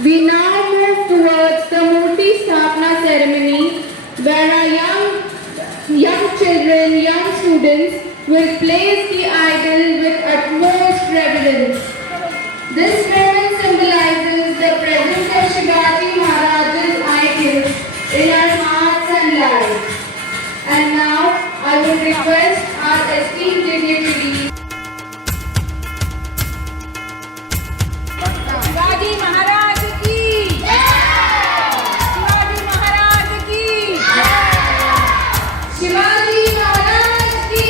We now move towards the Murti Sthapana ceremony, where our young children, young students will place the idol with utmost reverence. This moment symbolizes the presence of Shivaji Maharaj's idol in our hearts and lives. And now I would request our esteemed dignitaries. Shivaji Maharaj की शिवाजी महाराज की शिवाजी महाराज की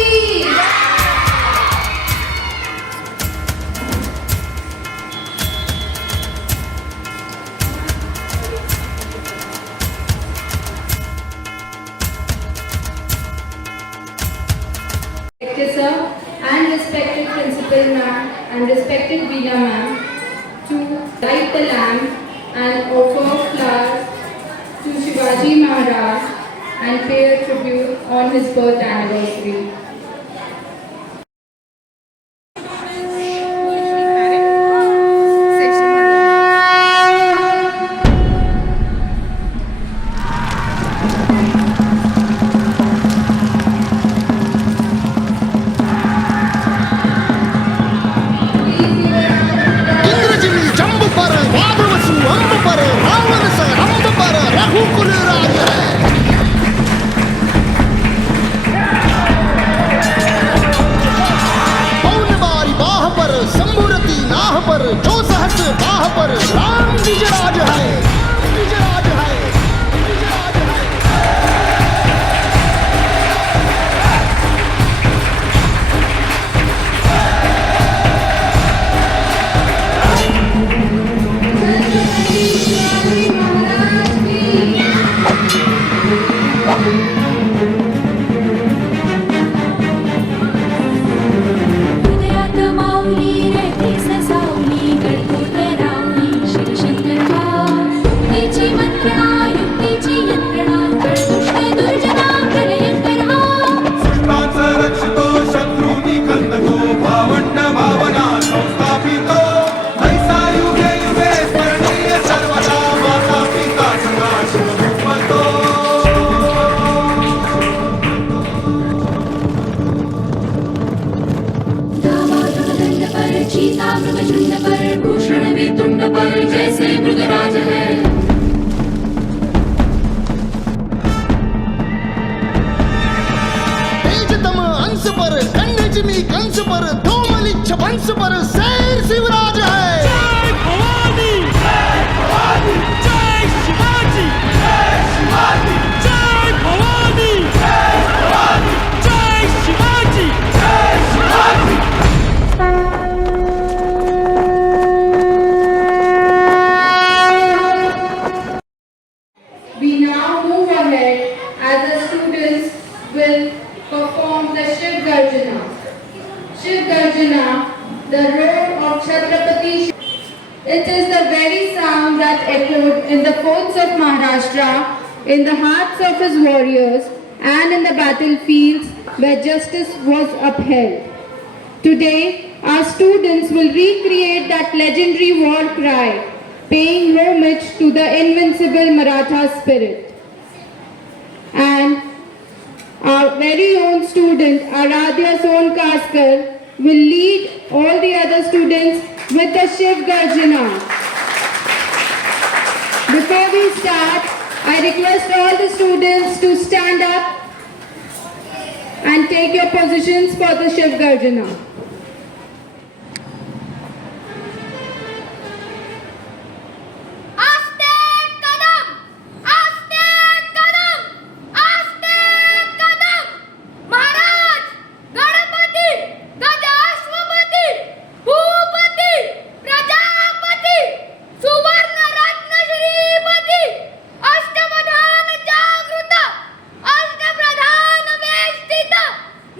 Sir and respected principal ma'am and respected Veena ma'am to light the lamp and offer flowers to Shivaji Maharaj and pay a tribute on his birth anniversary. इंद्रजिनी जंब पर वादवसु अंब पर रावण सा रंब पर रघुकुल राज है। पौन बारी बाह पर शंभुरती नाह पर जो सहस बाह पर राम निजराज है। निजराज है। निजराज है। हृदयात माऊली रेती ससावली गडकोट रावली शिवशंकरा युक्तीची मंत्रणा युक्तीची यंत्रणा कळदुष्ट दुर्जना प्रलयंकरा सृष्टांचा रक्षितो शत्रूंनी खंदतो भावंड भावना संस्थापितो ऐसा युगे युगे स्मरणीय सर्वदा माता पिता सदा शिवभूपतो दावादंड पर चीता मृगचंड पर भूषण वितुंड पर जैसे मृगराज है तेजतम अंश पर कन्हजमी कंस पर धूमलिच्छ वंश पर शेर शिवराज है। जय भवानी जय भवानी जय शिवाजी जय शिवाजी जय भवानी जय भवानी जय शिवाजी जय Shivaji We now move ahead as the students will perform the Shiv Garjana. Shiv Garjana, the roar of Chhatrapati Shiv. It is the very sound that echoed in the forts of Maharashtra, in the hearts of his warriors, and in the battlefields where justice was upheld. Today, our students will recreate that legendary war cry, paying homage to the invincible Maratha spirit. And our very own student, Aradhya Sonkaskar, will lead all the other students with the Shiv Garjana. Before we start, I request all the students to stand up and take your positions for the Shiv Garjana. आस्ते कदम आस्ते कदम आस्ते कदम महाराज गणपती गजाश्वपती भूपती प्रजापती सुवर्ण रत्न श्रीपती अष्टप्रधान जागृत अष्टप्रधान वेष्टित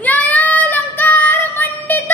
न्यायालंकार मंडित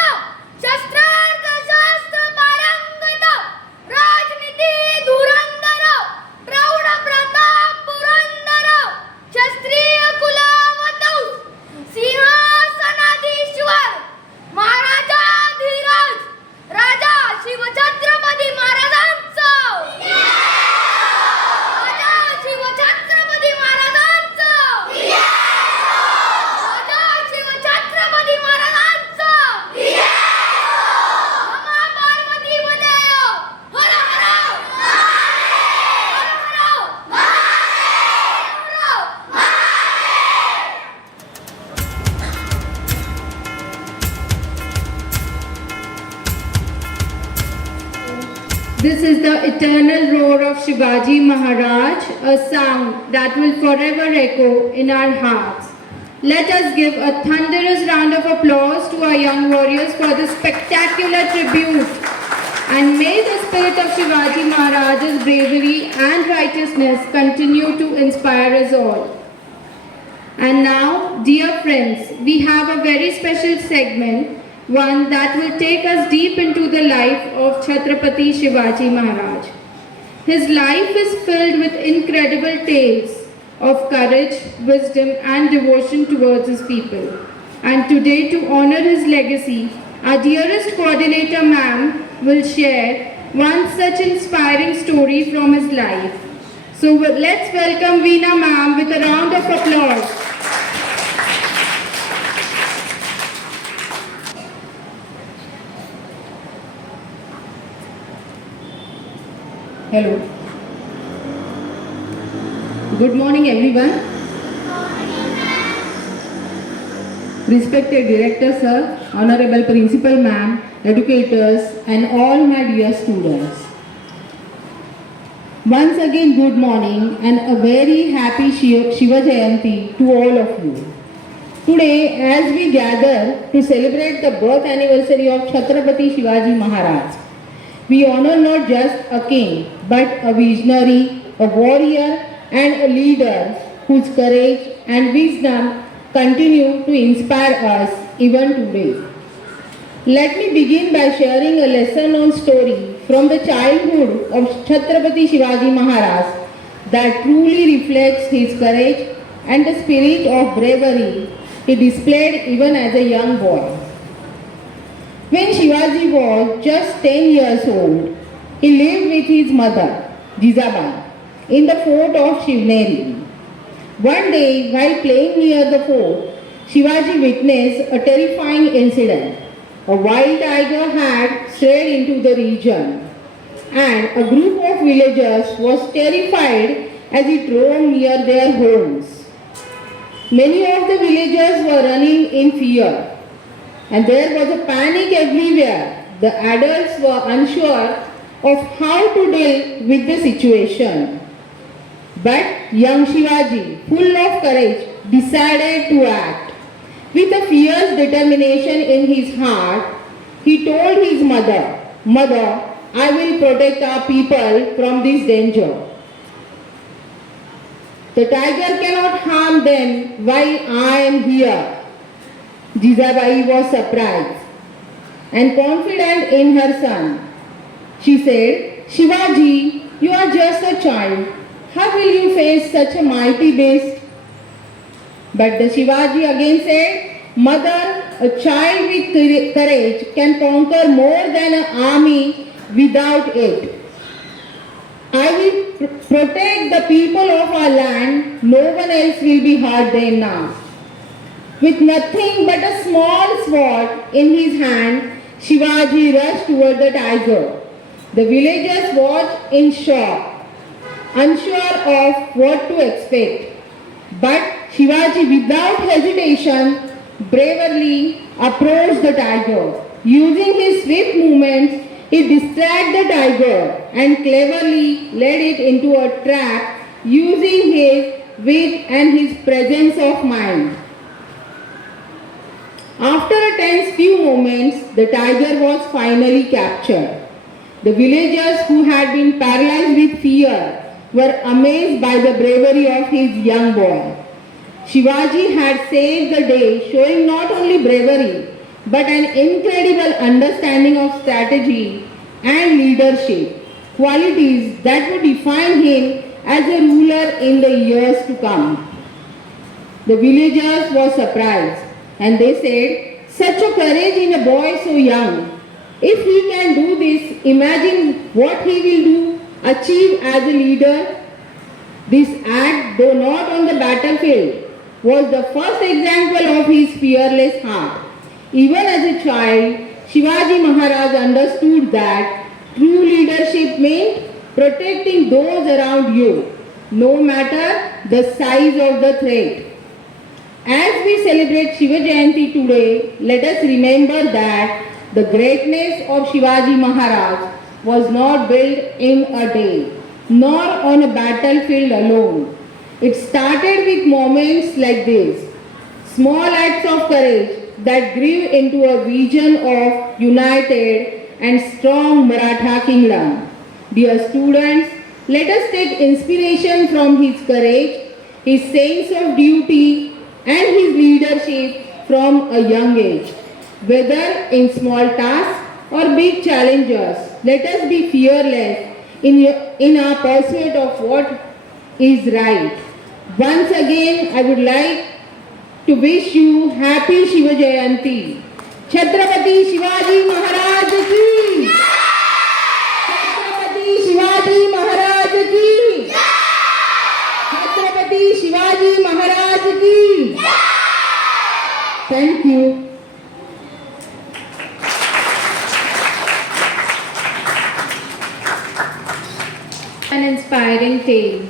This is the eternal roar of Shivaji Maharaj, a sound that will forever echo in our hearts. Let us give a thunderous round of applause to our young warriors for this spectacular tribute. And may the spirit of Shivaji Maharaj's bravery and righteousness continue to inspire us all. And now, dear friends, we have a very special segment, one that will take us deep into the life of Chhatrapati Shivaji Maharaj. His life is filled with incredible tales of courage, wisdom and devotion towards his people. And today, to honor his legacy, our dearest coordinator ma'am will share one such inspiring story from his life. So let's welcome Veena ma'am with a round of applause. Hello. Good morning everyone. Respected Director Sir, Honorable Principal Ma'am, educators and all my dear students. Once again good morning and a very happy Shiva Jayanti to all of you. Today as we gather to celebrate the birth anniversary of Chhatrapati Shivaji Maharaj, we honor not just a king but a visionary, a warrior and a leader whose courage and wisdom continue to inspire us even today. Let me begin by sharing a lesson on story from the childhood of Chhatrapati Shivaji Maharaj that truly reflects his courage and the spirit of bravery he displayed even as a young boy. When Shivaji was just 10 years old, he lived with his mother, Jijabai, in the fort of Shivneri. One day, while playing near the fort, Shivaji witnessed a terrifying incident. A wild tiger had strayed into the region, and a group of villagers was terrified as it roamed near their homes. Many of the villagers were running in fear, and there was a panic everywhere. The adults were unsure of how to deal with the situation. But young Shivaji, full of courage, decided to act. With a fierce determination in his heart, he told his mother, "Mother, I will protect our people from this danger. The tiger cannot harm them while I am here." Jijabai was surprised and confident in her son. She said, "Shivaji, you are just a child. How will you face such a mighty beast?" But the Shivaji again said, "Mother, a child with courage can conquer more than an army without it. I will protect the people of our land. No one else will be hurt them now." With nothing but a small sword in his hand, Shivaji rushed toward the tiger. The villagers watched in shock, unsure of what to expect. But Shivaji, without hesitation, bravely approached the tiger. Using his swift movements, he distracted the tiger and cleverly led it into a trap using his wit and his presence of mind. After a tense few moments, the tiger was finally captured. The villagers who had been paralyzed with fear were amazed by the bravery of his young boy. Shivaji had saved the day, showing not only bravery but an incredible understanding of strategy and leadership, qualities that would define him as a ruler in the years to come. The villagers were surprised and they said, "Such a courage in a boy so young. If he can do this, imagine what he will achieve as a leader." This act, though not on the battlefield, was the first example of his fearless heart. Even as a child, Shivaji Maharaj understood that true leadership meant protecting those around you, no matter the size of the threat. As we celebrate Shiva Jayanti today, let us remember that the greatness of Shivaji Maharaj was not built in a day, nor on a battlefield alone. It started with moments like this, small acts of courage that grew into a vision of united and strong Maratha kingdom. Dear students, let us take inspiration from his courage, his sense of duty, and his leadership from a young age. Whether in small tasks or big challenges, let us be fearless in our pursuit of what is right. Once again, I would like to wish you happy Shiva Jayanti. Chhatrapati Shivaji Maharaj ki. Chhatrapati Shivaji Maharaj ki. Chhatrapati Shivaji Maharaj ki. Thank you. An inspiring tale.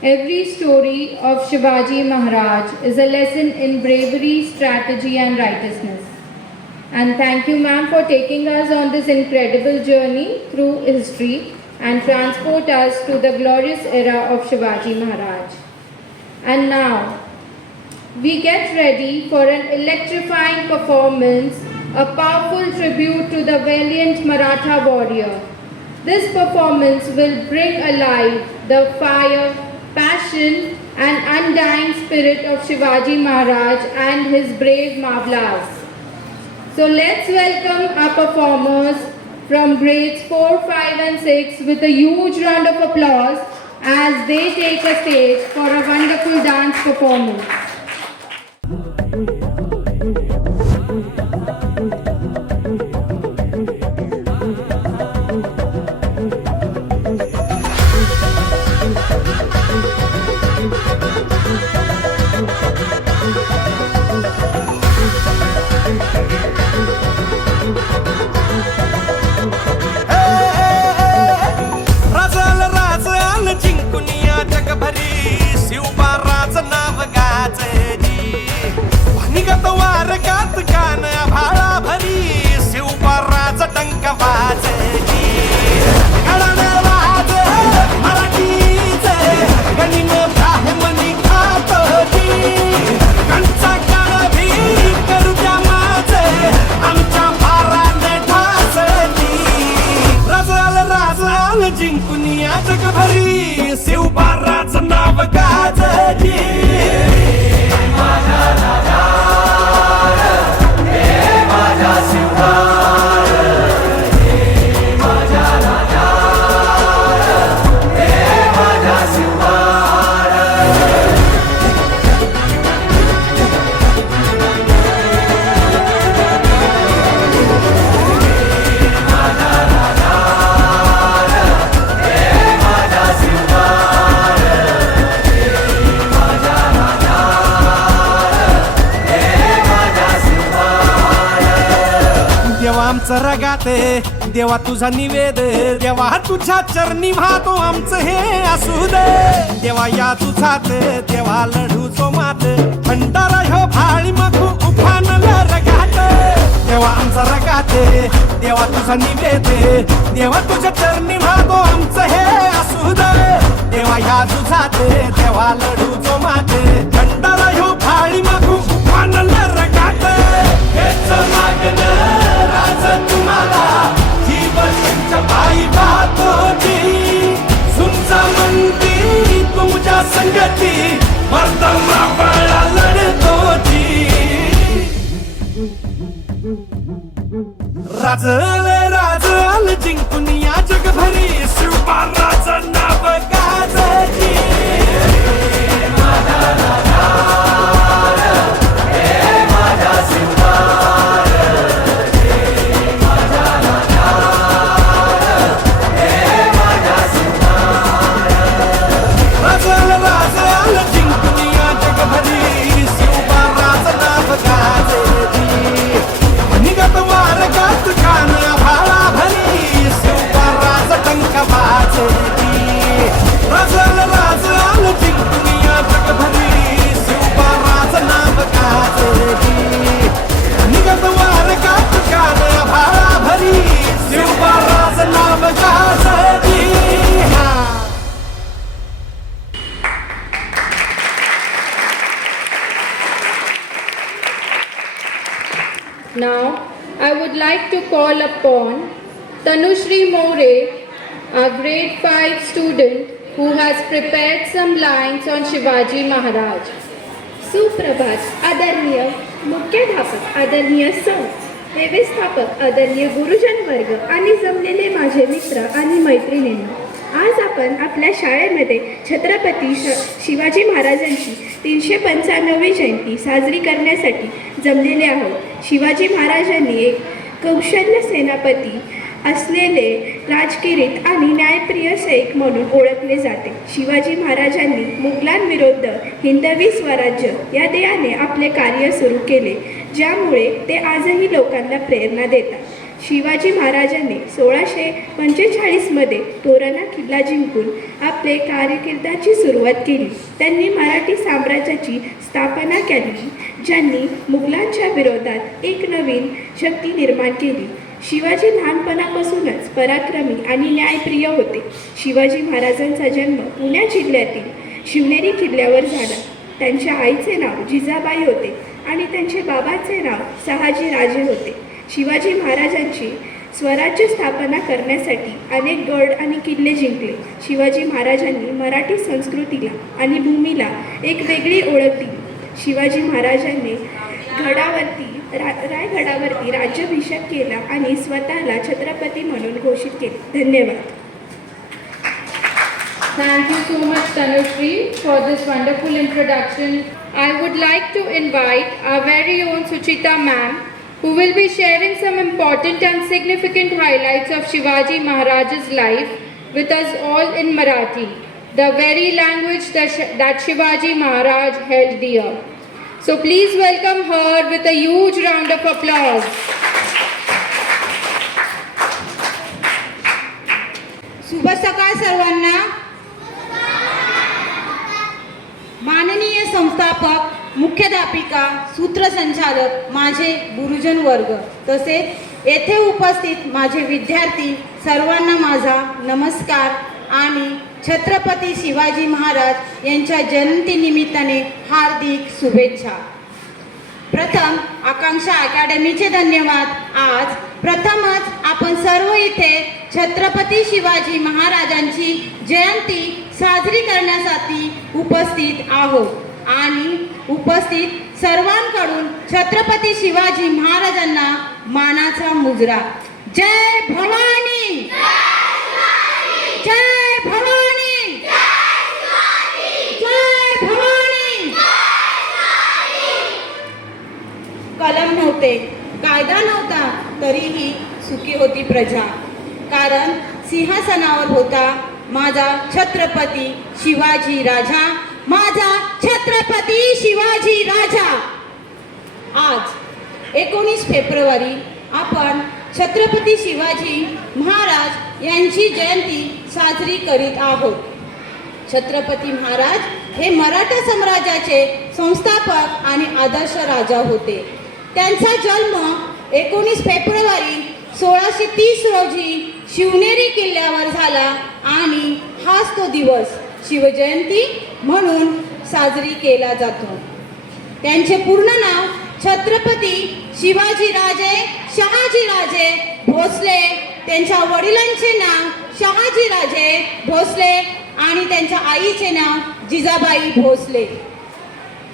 Every story of Shivaji Maharaj is a lesson in bravery, strategy, and righteousness. And thank you, ma'am, for taking us on this incredible journey through history and transport us to the glorious era of Shivaji Maharaj. And now, we get ready for an electrifying performance, a powerful tribute to the valiant Maratha warrior. This performance will bring alive the fire, passion and undying spirit of Shivaji Maharaj and his brave Mavlas. So let's welcome our performers from grades 4, 5 and 6 with a huge round of applause as they take a stage for a wonderful dance performance. जिंकुनिया जगभरी शिवबाराचं नाव गाजली माझा राजा हे माझा शिवबार हे माझा राजा हे माझा शिवबार आमचं रगाते देवा तुझा निवेद देवा तुझ्या चरणी वाहतो आमचं हे असू दे देवा या तुझात देवा लढू तो मात भंडारा ह्यो भाळी मखू उफानला रगात देवा आमचा रगाते देवा तुझा निवेद देवा तुझ्या चरणी वाहतो आमचं हे असू दे देवा या तुझात देवा लढू तो मात भंडारा ह्यो भाळी मखू उफानला रगात हेच मागणं तुम्हाला जीवनच्या पायी पाहतोची सुमचा म्हणती तुमच्या संगती मर्दमा बळा लढतोची राजल जिंकून या जगभरी शिवबाराचं नाव गाजली like to call upon Tanushri More, a grade 5 student who has prepared some lines on Shivaji Maharaj. सुप्रभात आदरणीय मुख्याध्यापक आदरणीय सर व्यवस्थापक आदरणीय गुरुजन वर्ग आणि जमलेले माझे मित्र आणि मैत्रिणींनो, आज आपण आपल्या शाळेमध्ये छत्रपती शिवाजी महाराजांची 395वी जयंती साजरी करण्यासाठी जमलेले आहोत. शिवाजी महाराजांनी एक कौशल्य सेनापती असलेले राजकिरीट आणि न्यायप्रिय सैनिक म्हणून ओळखले जाते. शिवाजी महाराजांनी मुघलांविरुद्ध हिंदवी स्वराज्य या ध्येयाने आपले कार्य सुरू केले, ज्यामुळे ते आजही लोकांना प्रेरणा देतात. शिवाजी महाराजांनी 1645मध्ये तोरणा किल्ला जिंकून आपले कारकिर्दीची सुरुवात केली. त्यांनी मराठी साम्राज्याची स्थापना केली, ज्यांनी मुघलांच्या विरोधात एक नवीन शक्ती निर्माण केली. शिवाजी लहानपणापासूनच पराक्रमी आणि न्यायप्रिय होते. शिवाजी महाराजांचा जन्म पुणे जिल्ह्यातील शिवनेरी किल्ल्यावर झाला. त्यांच्या आईचे नाव जिजाबाई होते आणि त्यांचे बाबाचे नाव शहाजी राजे होते. शिवाजी महाराजांची स्वराज्य स्थापना करण्यासाठी अनेक गड आणि किल्ले जिंकले. शिवाजी महाराजांनी मराठी संस्कृतीला आणि भूमीला एक वेगळी ओळख दिली. शिवाजी महाराजांनी रायगडावरती राज्याभिषेक केला आणि स्वतःला छत्रपती म्हणून घोषित केले. धन्यवाद. Thank you so much, Tanushri, for this wonderful introduction. I would like to invite our very own Suchita ma'am, who will be sharing some important and significant highlights of Shivaji Maharaj's life with us all in Marathi, the very language that Shivaji Maharaj held dear. So please welcome her with a huge round of applause. शुभ सकाळ सर्वांना. माननीय संस्थापक, मुख्याध्यापिका, सूत्रसंचालक, माझे गुरुजन वर्ग तसेच येथे उपस्थित माझे विद्यार्थी सर्वांना माझा नमस्कार आणि छत्रपती शिवाजी महाराज यांच्या जयंतीनिमित्ताने हार्दिक शुभेच्छा. प्रथम आकांक्षा अकॅडमीचे धन्यवाद. आज प्रथमच आपण सर्व इथे छत्रपती शिवाजी महाराजांची जयंती साजरी करण्यासाठी उपस्थित आहोत आणि उपस्थित सर्वांकडून छत्रपती शिवाजी महाराजांना मानाचा मुजरा. जय भवानी, जय भवानी, जय भवानी. कलम नव्हते, कायदा नव्हता, तरीही सुखी होती प्रजा, कारण सिंहासनावर होता माझा छत्रपती शिवाजी राजा, माझा छत्रपती शिवाजी राजा. आज 19 फेब्रुवारी आपण छत्रपती शिवाजी महाराज यांची जयंती साजरी करीत आहोत. छत्रपती महाराज हे मराठा साम्राज्याचे संस्थापक आणि आदर्श राजा होते. त्यांचा जन्म 19 फेब्रुवारी 1630 रोजी शिवनेरी किल्ल्यावर झाला आणि हाच तो दिवस शिवजयंती म्हणून साजरी केला जातो. त्यांचे पूर्ण नाव छत्रपती शिवाजीराजे शहाजीराजे भोसले. त्यांच्या वडिलांचे नाव शहाजीराजे भोसले आणि त्यांच्या आईचे नाव जिजाबाई भोसले.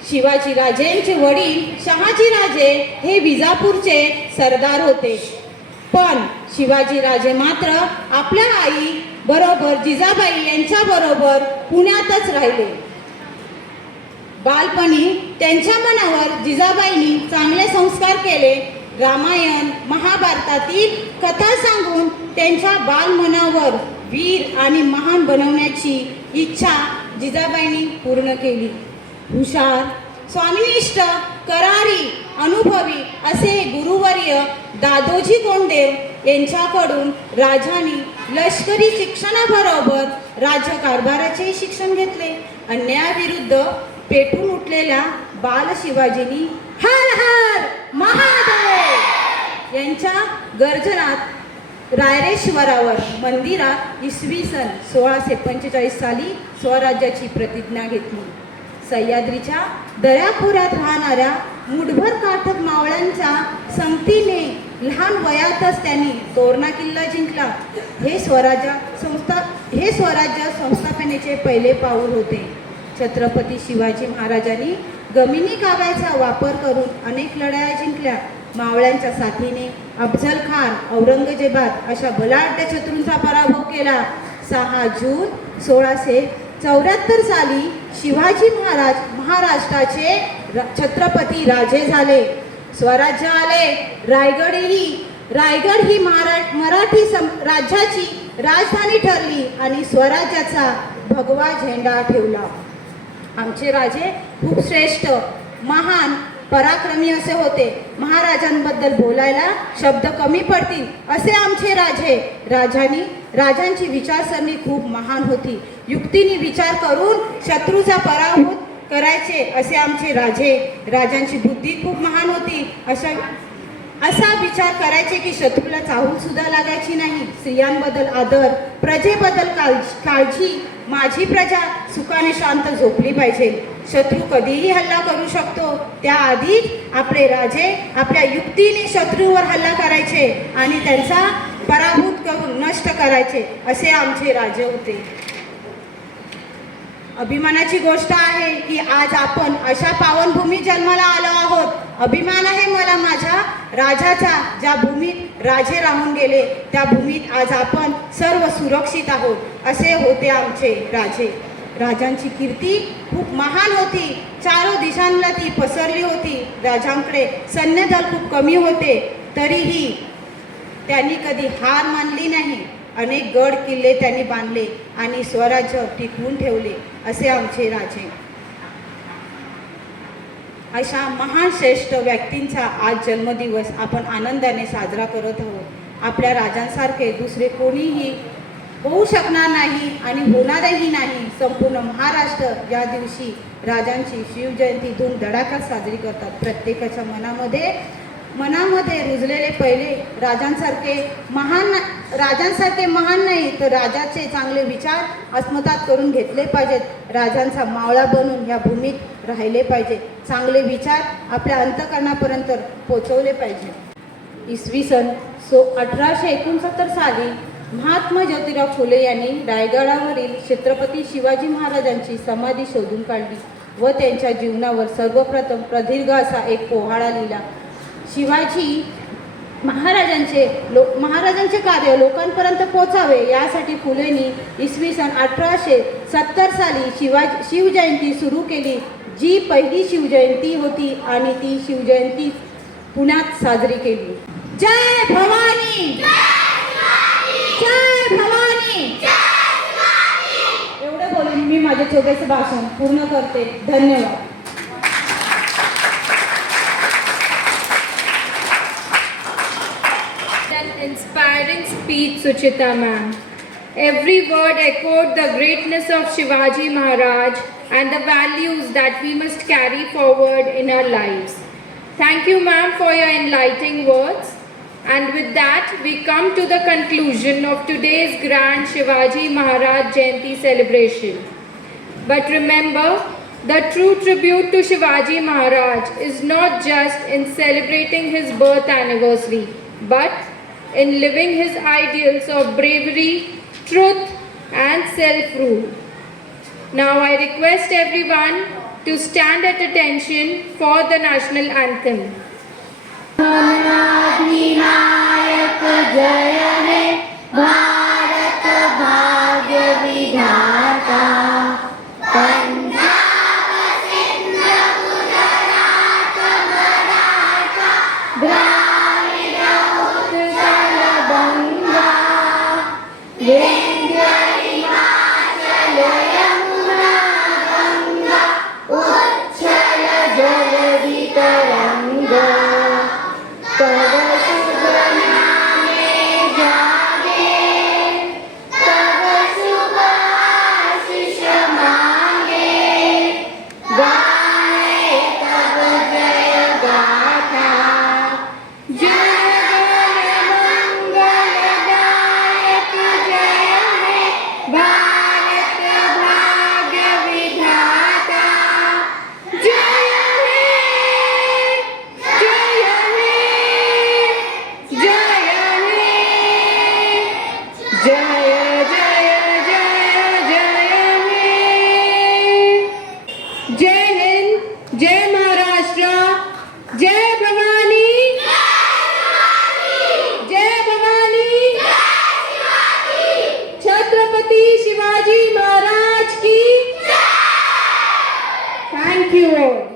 शिवाजीराजेंचे वडील शहाजीराजे हे विजापूरचे सरदार होते, पण शिवाजीराजे मात्र आपल्या आई बरोबर जिजाबाई यांच्या बरोबर पुण्यातच राहिले. बालपणी त्यांच्या मनावर जिजाबाईंनी चांगले संस्कार केले. रामायण महाभारतातील कथा सांगून त्यांच्या बालमनावर वीर आणि महान बनवण्याची इच्छा जिजाबाईंनी पूर्ण केली. हुशार, स्वामिनिष्ठ, करारी, अनुभवी असे गुरुवर्य दादोजी कोंडदेव यांच्याकडून राजांनी लष्करी शिक्षणाबरोबर राज्यकारभाराचे शिक्षण घेतले. अन्यायाविरुद्ध पेटून उठलेल्या बाल शिवाजींनी हर हर महादेव यांच्या गर्जनात रायरेश्वरावर मंदिरात इसवी सन 1645 साली स्वराज्याची प्रतिज्ञा घेतली. सह्याद्रीच्या दऱ्याखोऱ्यात राहणाऱ्या मुठभर काठक मावळ्यांच्या संगतीने लहान वयातच त्यांनी तोरणा किल्ला जिंकला. हे स्वराज्य संस्थापनेचे पहिले पाऊल होते. छत्रपती शिवाजी महाराजांनी गमिनी काव्याचा वापर करून अनेक लढाया जिंकल्या. मावळ्यांच्या साथीने अफझल खान, औरंगजेबात अशा बलाढ्य शत्रूंचा पराभव केला. 6 जून 1674 साली शिवाजी महाराज महाराष्ट्राचे छत्रपती राजे झाले. स्वराज्य आले. रायगड ही मराठी राज्याची राजधानी ठरली आणि स्वराज्याचा भगवा झेंडा ठेवला. आमचे राजे खूप श्रेष्ठ, महान, पराक्रमी असे होते. महाराजांबद्दल बोलायला शब्द कमी पडतील असे आमचे राजे. राजांची विचारसरणी खूप महान होती. युक्तीने विचार करून शत्रूचा पराभूत करायचे असे आमचे राजे. राजांची बुद्धी खूप महान होती. असा विचार करायचे की शत्रूला चाहूल सुद्धा लागायची नाही. स्त्रियांबद्दल आदर, प्रजेबद्दल काळजी. माझी प्रजा सुखाने शांत झोपली पाहिजे. शत्रू कधीही हल्ला करू शकतो. त्याआधीच आपले राजे आपल्या युक्तीने शत्रूवर हल्ला करायचे आणि त्यांचा पराभूत करून नष्ट करायचे असे आमचे राजे होते. अभिमानाची गोष्ट आहे की आज आपण अशा पावनभूमीत जन्माला आलो आहोत. अभिमान आहे मला माझ्या राजाचा. ज्या भूमीत राजे राहून गेले त्या भूमीत आज आपण सर्व सुरक्षित आहोत असे होते आमचे राजे. राजांची कीर्ती खूप महान होती. 4 दिशांना ती पसरली होती. राजांकडे सैन्यदल खूप कमी होते तरीही त्यांनी कधी हार मानली नाही. अनेक गड किल्ले त्यांनी बांधले आणि स्वराज्य टिकवून ठेवले असे आमचे राजे. अशा महान श्रेष्ठ व्यक्तींचा आज जन्मदिवस आपण आनंदाने साजरा करत आहोत. आपल्या राजांसारखे दुसरे कोणीही होऊ शकणार नाही आणि होणारही नाही. संपूर्ण महाराष्ट्र या दिवशी राजांची शिवजयंती धूमधडाक्यात साजरी करतात. प्रत्येकाच्या मनामध्ये रुजलेले पहिले राजांसारखे महान नाही तर राजाचे चांगले विचार आत्मसात करून घेतले पाहिजेत. राजांचा मावळा बनून या भूमीत राहिले पाहिजे. चांगले विचार आपल्या अंतःकरणापर्यंत पोचवले पाहिजे. इसवी सन 1869 साली महात्मा ज्योतिराव फुले यांनी रायगडावरील छत्रपती शिवाजी महाराजांची समाधी शोधून काढली व त्यांच्या जीवनावर सर्वप्रथम प्रदीर्घ असा एक पोवाडा लिहिला. शिवाजी महाराजांचे कार्य लोकांपर्यंत पोचावे यासाठी फुलेंनी इसवी सन 1870 साली शिवजयंती सुरू केली. जी पहिली शिवजयंती होती आणि ती शिवजयंती पुण्यात साजरी केली. जय भवानी, जय भवानी. एवढं बोलून मी माझे छोटेसे भाषण पूर्ण करते. धन्यवाद. Inspiring speech, Suchita ma'am. Every word echoed the greatness of Shivaji Maharaj and the values that we must carry forward in our lives. Thank you ma'am for your enlightening words. And with that, we come to the conclusion of today's grand Shivaji Maharaj Jayanti celebration. But remember, the true tribute to Shivaji Maharaj is not just in celebrating his birth anniversary, but in living his ideals of bravery, truth and self-rule. Now I request everyone to stand at attention for the national anthem. अधिनायक जय है भारत भाग्य विधाता. पंजाब सिंध गुजरात मराठा द्राविड उत्कल गंगा विंध्य हिमाचल यमुना गंगा उच्छल जलधि तरंगा. तव शुभ नामे जागे तव शुभ Ashish Thank you all.